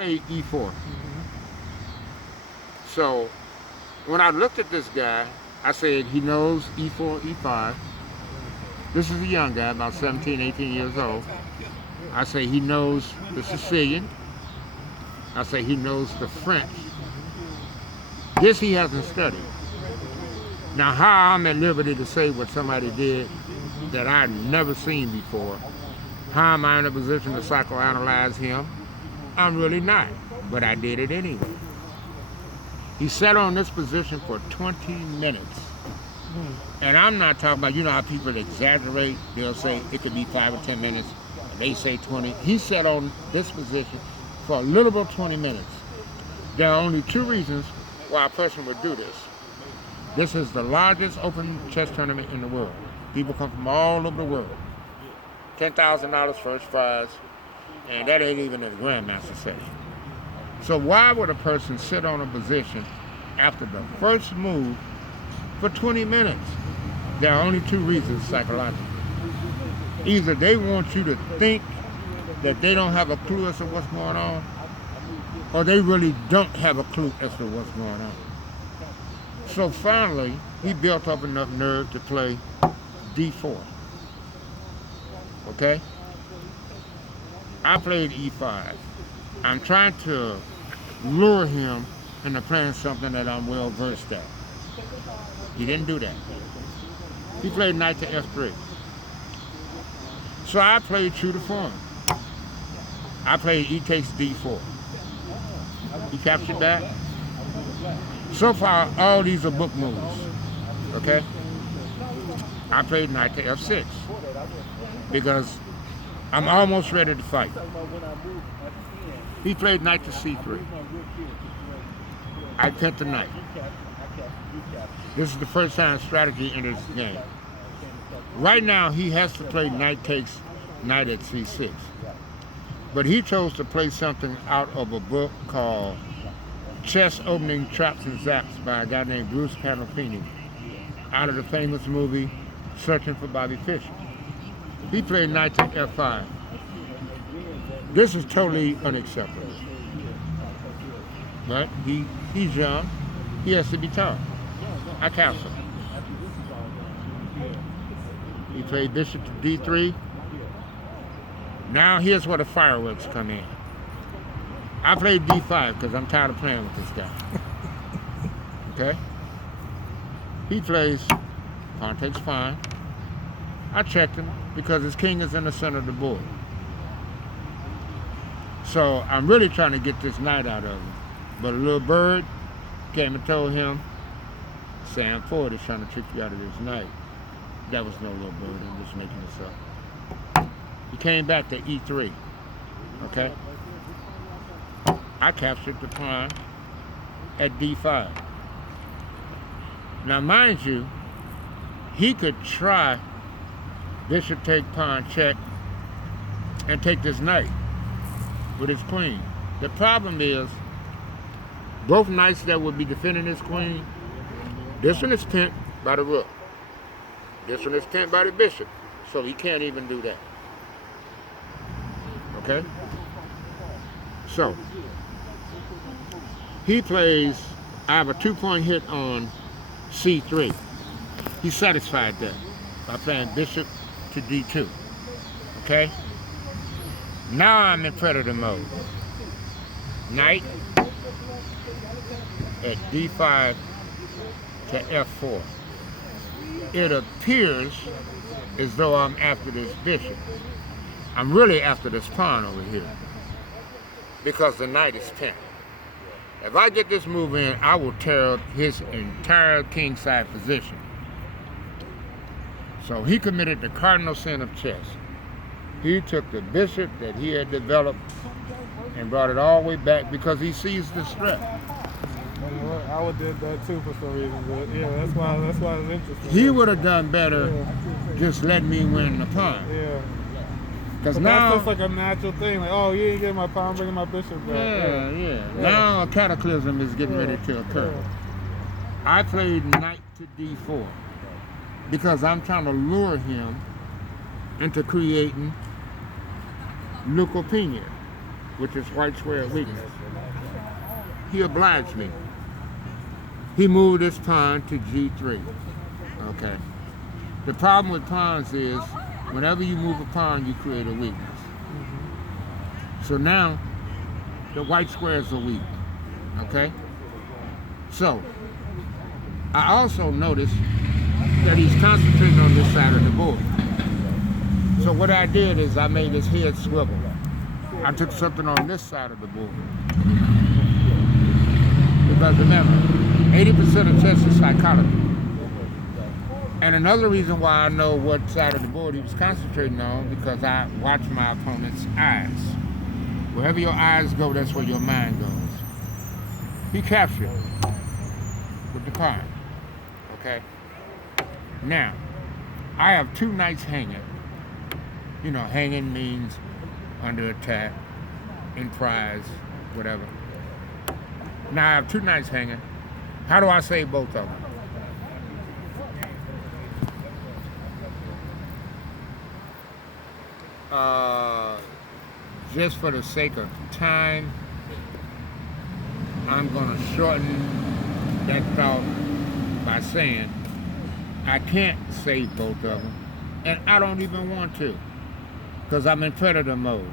Play E4. So when I looked at this guy, I said he knows E4, E5. This is a young guy, about 17, 18 years old. I say he knows the Sicilian. I say he knows the French. This he hasn't studied. Now, how I'm at liberty to say what somebody did that I'd never seen before, how am I in a position to psychoanalyze him? I'm really not, but I did it anyway. He sat on this position for 20 minutes. And I'm not talking about, you know how people exaggerate, they'll say it could be 5 or 10 minutes, and they say 20. He sat on this position for a little over 20 minutes. There are only two reasons why a person would do this. This is the largest open chess tournament in the world. People come from all over the world. $10,000 first prize, and that ain't even a grandmaster session. So why would a person sit on a position after the first move for 20 minutes? There are only two reasons psychologically. Either they want you to think that they don't have a clue as to what's going on, or they really don't have a clue as to what's going on. So finally, he built up enough nerve to play D4. Okay? I played E5. I'm trying to lure him into playing something that I'm well versed at. He didn't do that. He played knight to F3. So I played true to form. I played E takes D4. He captured that. So far, all these are book moves, okay? I played knight to F6 because I'm almost ready to fight. He played knight to C3. I pinned the knight. This is the first time strategy enters the game. Right now, he has to play knight takes knight at C6. But he chose to play something out of a book called Chess Opening Traps and Zaps by a guy named Bruce Pandolfini, out of the famous movie Searching for Bobby Fischer. He played knight to F5. This is totally unacceptable. But he's young. He has to be taught. I counsel. He played bishop to D3. Now here's where the fireworks come in. I played D5 because I'm tired of playing with this guy. Okay? He plays pawn takes fine. I checked him because his king is in the center of the board. So I'm really trying to get this knight out of him. But a little bird came and told him, Sam Ford is trying to trick you out of this knight. That was no little bird, I'm just making this up. He came back to E3. Okay? I captured the pawn at D5. Now, mind you, he could try bishop take pawn check and take this knight with his queen. The problem is, both knights that would be defending his queen, this one is pinned by the rook. This one is pinned by the bishop. So he can't even do that. Okay? So, he plays, I have a 2-point hit on C3. He satisfied that by playing bishop to D2. Okay? Now I'm in predator mode. Knight at D5 to F4. It appears as though I'm after this bishop. I'm really after this pawn over here because the knight is pinned. If I get this move in, I will tear up his entire kingside position. So he committed the cardinal sin of chess. He took the bishop that he had developed and brought it all the way back because he sees the threat. I would did that too for some reason, but yeah, that's why it's interesting. He would have done better just letting me win the pawn. Yeah. Because But now, that's just like a natural thing. Like, oh, you ain't getting my pawn, bringing my bishop back. yeah. Now a cataclysm is getting ready to occur. I played knight to D4 because I'm trying to lure him into creating leukopenia. with this white square weakness. He obliged me. He moved this pawn to G3. Okay. The problem with pawns is whenever you move a pawn, you create a weakness. So now the white squares are weak. Okay? So I also noticed that he's concentrating on this side of the board. So what I did is I made his head swivel. I took something on this side of the board. Because remember, 80% of chess is psychology. And another reason why I know what side of the board he was concentrating on, because I watch my opponent's eyes. Wherever your eyes go, that's where your mind goes. He captured with the pawn. Okay? Now, I have two knights hanging. You know, hanging means under attack, in prize, whatever. Now I have two knights hanging. How do I save both of them? Just for the sake of time, I'm going to shorten that thought by saying I can't save both of them, and I don't even want to, because I'm in predator mode.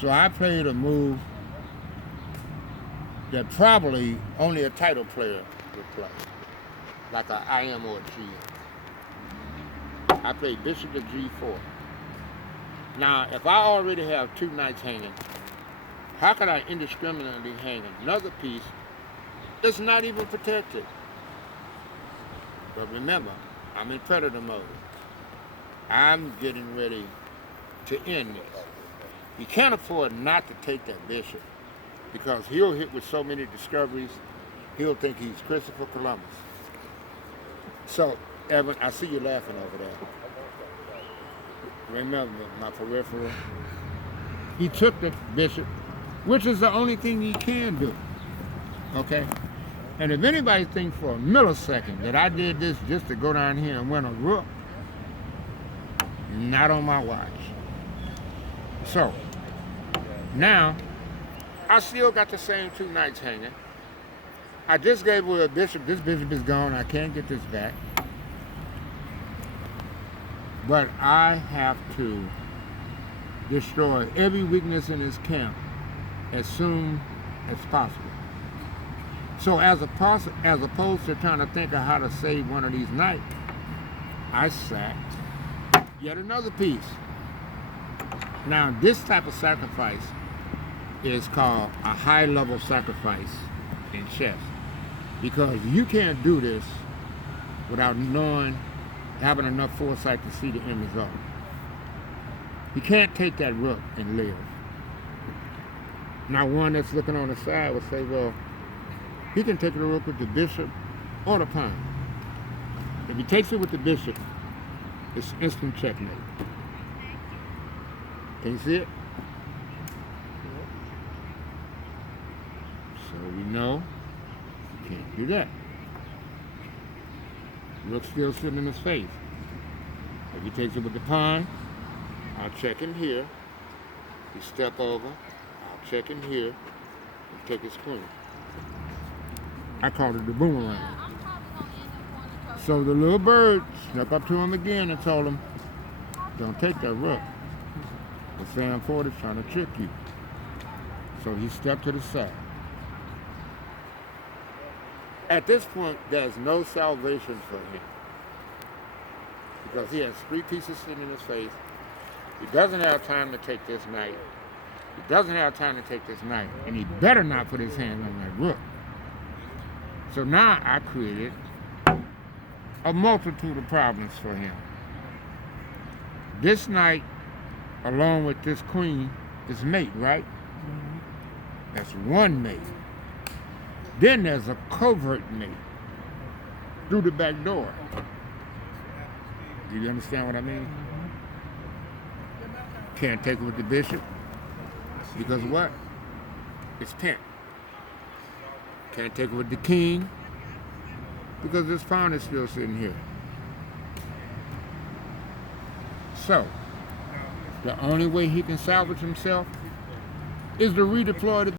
So I played a move that probably only a title player would play, like a IM or a GM. I played bishop to G4. Now, if I already have two knights hanging, how could I indiscriminately hang another piece that's not even protected? But remember, I'm in predator mode. I'm getting ready to end this. You can't afford not to take that bishop, because he'll hit with so many discoveries, he'll think he's Christopher Columbus. So, Evan, I see you laughing over there. Remember my peripheral. He took the bishop, which is the only thing he can do. Okay? And if anybody thinks for a millisecond that I did this just to go down here and win a rook, not on my watch. So, now, I still got the same two knights hanging. I just gave away a bishop. This bishop is gone. I can't get this back. But I have to destroy every weakness in his camp as soon as possible. So as opposed to trying to think of how to save one of these knights, I sacked yet another piece. Now this type of sacrifice is called a high-level sacrifice in chess, because you can't do this without having enough foresight to see the end result. You can't take that rook and live. Now one that's looking on the side would say, well, he can take the rook with the bishop or the pawn. If he takes it with the bishop, it's instant checkmate. Can you see it? So we know you can't do that. Rook's still sitting in his face. If he takes it with the pawn, I'll check him here. He step over, I'll check him here, and take his queen. I called it the boomerang. So the little bird snuck up to him again and told him, don't take that rook. The Sam Ford is trying to trick you. So he stepped to the side. At this point, there's no salvation for him, because he has three pieces sitting in his face. He doesn't have time to take this knight. He doesn't have time to take this knight, and he better not put his hand on that rook. So now I created a multitude of problems for him. This knight, along with this queen, is mate, right? That's one mate. Then there's a covert mate through the back door. Do you understand what I mean? Can't take it with the bishop, because what? It's pinned. Can't take it with the king, because this pawn is still sitting here. So, the only way he can salvage himself is to redeploy the